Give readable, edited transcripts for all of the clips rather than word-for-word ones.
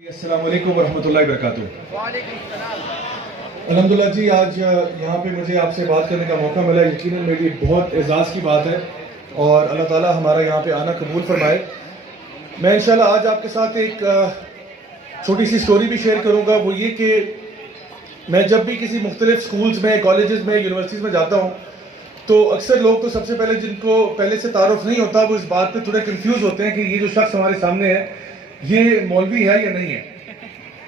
السلام علیکم ورحمۃ اللہ وبرکاتہ۔ الحمدللہ جی، آج یہاں پہ مجھے آپ سے بات کرنے کا موقع ملا، یقیناً میرے لیے بہت اعزاز کی بات ہے اور اللہ تعالیٰ ہمارا یہاں پہ آنا قبول فرمائے۔ میں انشاءاللہ آج آپ کے ساتھ ایک چھوٹی سی سٹوری بھی شیئر کروں گا۔ وہ یہ کہ میں جب بھی کسی مختلف سکولز میں، کالجز میں، یونیورسٹیز میں جاتا ہوں تو اکثر لوگ تو سب سے پہلے جن کو پہلے سے تعارف نہیں ہوتا وہ اس بات پہ تھوڑے کنفیوز ہوتے ہیں کہ یہ جو شخص ہمارے سامنے ہے یہ مولوی ہے یا نہیں ہے۔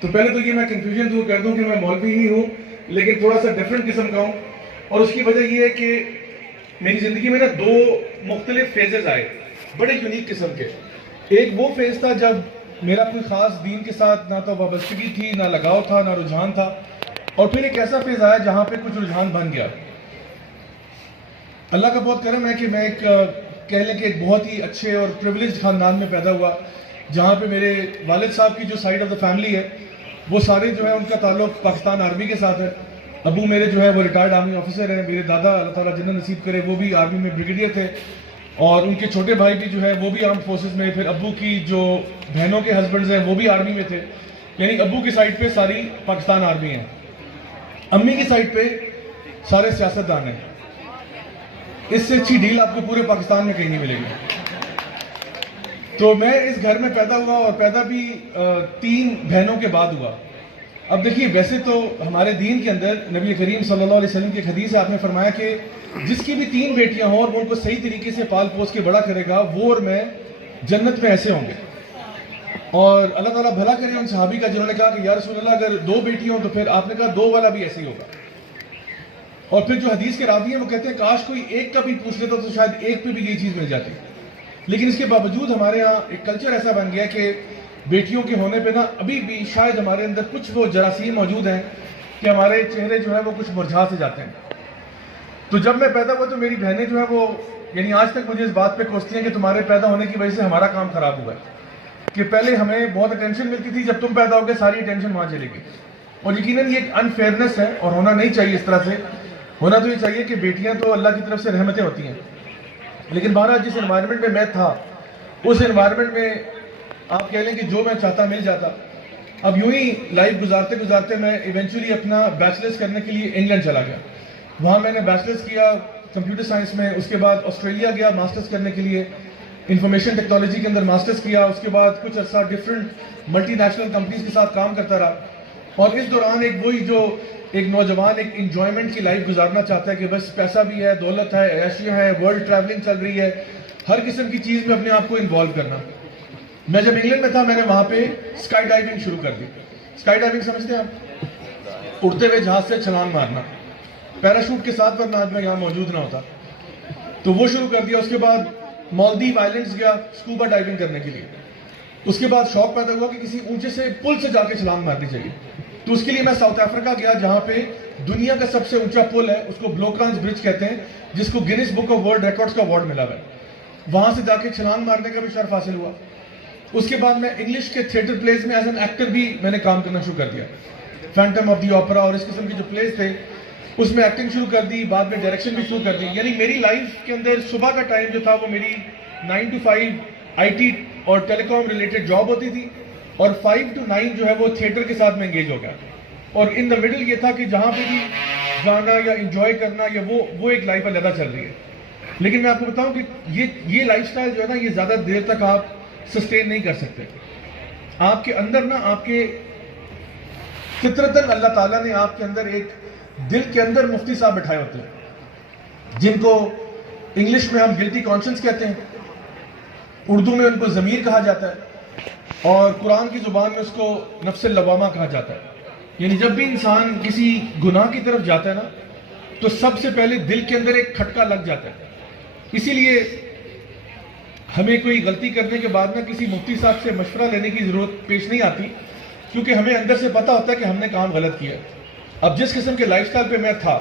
تو پہلے تو یہ میں کنفیوژن دور کر دوں کہ میں مولوی ہی ہوں، لیکن تھوڑا سا ڈیفرنٹ قسم کا ہوں، اور اس کی وجہ یہ ہے کہ میری زندگی میں نا دو مختلف فیزز آئے بڑے یونیک قسم کے۔ ایک وہ فیز تھا جب میرا کوئی خاص دین کے ساتھ نہ تو وابستگی تھی، نہ لگاؤ تھا، نہ رجحان تھا، اور پھر ایک ایسا فیز آیا جہاں پہ کچھ رجحان بن گیا۔ اللہ کا بہت کرم ہے کہ میں ایک کہہ لیں کہ ایک بہت ہی اچھے اور پریولیجڈ خاندان میں پیدا ہوا، جہاں پہ میرے والد صاحب کی جو سائڈ آف دا فیملی ہے وہ سارے جو ہے ان کا تعلق پاکستان آرمی کے ساتھ ہے۔ ابو میرے جو ہے وہ ریٹائرڈ آرمی آفیسر ہیں، میرے دادا اللہ تعالیٰ جنت نصیب کرے وہ بھی آرمی میں بریگیڈیئر تھے، اور ان کے چھوٹے بھائی بھی جو ہے وہ بھی آرمڈ فورسز میں، پھر ابو کی جو بہنوں کے ہسبینڈز ہیں وہ بھی آرمی میں تھے، یعنی ابو کی سائڈ پہ ساری پاکستان آرمی ہیں۔ امی کی سائڈ پہ سارے سیاستدان ہیں۔ اس سے اچھی ڈیل آپ کو پورے پاکستان میں کہیں نہیں ملے گی۔ تو میں اس گھر میں پیدا ہوا، اور پیدا بھی 3 بہنوں کے بعد ہوا۔ اب دیکھیے، ویسے تو ہمارے دین کے اندر نبی کریم صلی اللہ علیہ وسلم کی حدیث ہے، آپ نے فرمایا کہ جس کی بھی 3 بیٹیاں ہوں اور وہ ان کو صحیح طریقے سے پال پوس کے بڑا کرے گا، وہ اور میں جنت میں ایسے ہوں گے۔ اور اللہ تعالیٰ بھلا کرے ان صحابی کا جنہوں نے کہا کہ یا رسول اللہ اگر 2 بیٹی ہوں تو پھر آپ نے کہا 2 والا بھی ایسے ہی ہوگا۔ اور پھر جو حدیث کے راوی ہیں وہ کہتے ہیں کاش کوئی ایک کا بھی پوچھ لیتا تو شاید ایک پہ بھی یہ چیز مل جاتی، لیکن اس کے باوجود ہمارے یہاں ایک کلچر ایسا بن گیا کہ بیٹیوں کے ہونے پہ نا ابھی بھی شاید ہمارے اندر کچھ وہ جراثیم موجود ہیں کہ ہمارے چہرے جو ہے وہ کچھ مرجھا سے جاتے ہیں۔ تو جب میں پیدا ہوا تو میری بہنیں جو ہیں وہ یعنی آج تک مجھے اس بات پہ کوستی ہیں کہ تمہارے پیدا ہونے کی وجہ سے ہمارا کام خراب ہوا ہے، کہ پہلے ہمیں بہت اٹینشن ملتی تھی، جب تم پیدا ہو گئے ساری اٹینشن وہاں چلے گی۔ اور یقیناً یہ ایک انفیئرنیس ہے اور ہونا نہیں چاہیے اس طرح سے۔ ہونا تو یہ چاہیے کہ بیٹیاں تو اللہ کی طرف سے رحمتیں ہوتی ہیں، لیکن بہرحال جس انوائرمنٹ میں میں تھا اس انوائرمنٹ میں آپ کہہ لیں کہ جو میں چاہتا مل جاتا۔ اب یوں ہی لائف گزارتے گزارتے میں ایونچولی اپنا بیچلرز کرنے کے لیے انگلینڈ چلا گیا۔ وہاں میں نے بیچلرز کیا کمپیوٹر سائنس میں، اس کے بعد آسٹریلیا گیا ماسٹرز کرنے کے لیے، انفارمیشن ٹیکنالوجی کے اندر ماسٹرز کیا، اس کے بعد کچھ عرصہ ڈفرینٹ ملٹی نیشنل کمپنیز کے ساتھ کام کرتا رہا۔ اور اس دوران ایک وہی جو ایک نوجوان ایک انجوائمنٹ کی لائف گزارنا چاہتا ہے کہ بس پیسہ بھی ہے، دولت ہے، عیاشیاں ہے، ورلڈ ٹریولنگ چل رہی ہے، ہر قسم کی چیز میں اپنے آپ کو انوالو کرنا۔ میں جب انگلینڈ میں تھا میں نے وہاں پہ اسکائی ڈائیونگ شروع کر دی۔ اسکائی ڈائیونگ سمجھتے ہیں آپ؟ اڑتے ہوئے جہاز سے چھلانگ مارنا پیراشوٹ کے ساتھ، ورنہ آج میں یہاں موجود نہ ہوتا۔ تو وہ شروع کر دیا۔ اس کے بعد مالدیو آئلینڈز گیا اسکوبا ڈائیونگ کرنے کے لیے۔ اس کے بعد شوق پیدا ہوا کہ کسی اونچے سے پل سے جا کے چھلانگ مارنی چاہیے، تو اس کے لیے میں ساؤتھ افریقہ گیا جہاں پہ دنیا کا سب سے اونچا پل ہے، اس کو بلوکرانز برج کہتے ہیں، جس کو grains book of world records کا ایوارڈ ملا ہے۔ وہاں سے جا کے چھلانگ مارنے کا بھی شرف حاصل ہوا۔ اس کے بعد میں انگلش کے تھیٹر پلیز میں ایز این ایکٹر بھی میں نے کام کرنا شروع کر دیا۔ فینٹم آف دی اوپرا اور اس قسم کے جو پلیز تھے اس میں ایکٹنگ شروع کر دی، بعد میں ڈائریکشن بھی شروع کر دی۔ یعنی میری لائف کے اندر صبح کا ٹائم جو تھا وہ میری 9 to 5 آئی ٹی اور ٹیلی کام ریلیٹڈ جاب ہوتی تھی، اور 5 to 9 جو ہے وہ تھیٹر کے ساتھ میں انگیج ہو گیا۔ اور ان دا مڈل یہ تھا کہ جہاں پہ بھی جانا یا انجوائے کرنا یا وہ ایک لائف علیحدہ چل رہی ہے۔ لیکن میں آپ کو بتاؤں کہ یہ لائف سٹائل جو ہے نا یہ زیادہ دیر تک آپ سسٹین نہیں کر سکتے۔ آپ کے اندر نا آپ کے فطرتاً اللہ تعالیٰ نے آپ کے اندر ایک دل کے اندر مفتی صاحب بٹھائے ہوتے ہیں، جن کو انگلش میں ہم گلٹی کانشنس کہتے ہیں، اردو میں ان کو ضمیر کہا جاتا ہے، اور قرآن کی زبان میں اس کو نفس اللوامہ کہا جاتا ہے۔ یعنی جب بھی انسان کسی گناہ کی طرف جاتا ہے نا تو سب سے پہلے دل کے اندر ایک کھٹکا لگ جاتا ہے۔ اسی لیے ہمیں کوئی غلطی کرنے کے بعد میں کسی مفتی صاحب سے مشورہ لینے کی ضرورت پیش نہیں آتی، کیونکہ ہمیں اندر سے پتہ ہوتا ہے کہ ہم نے کام غلط کیا۔ اب جس قسم کے لائف سٹائل پہ میں تھا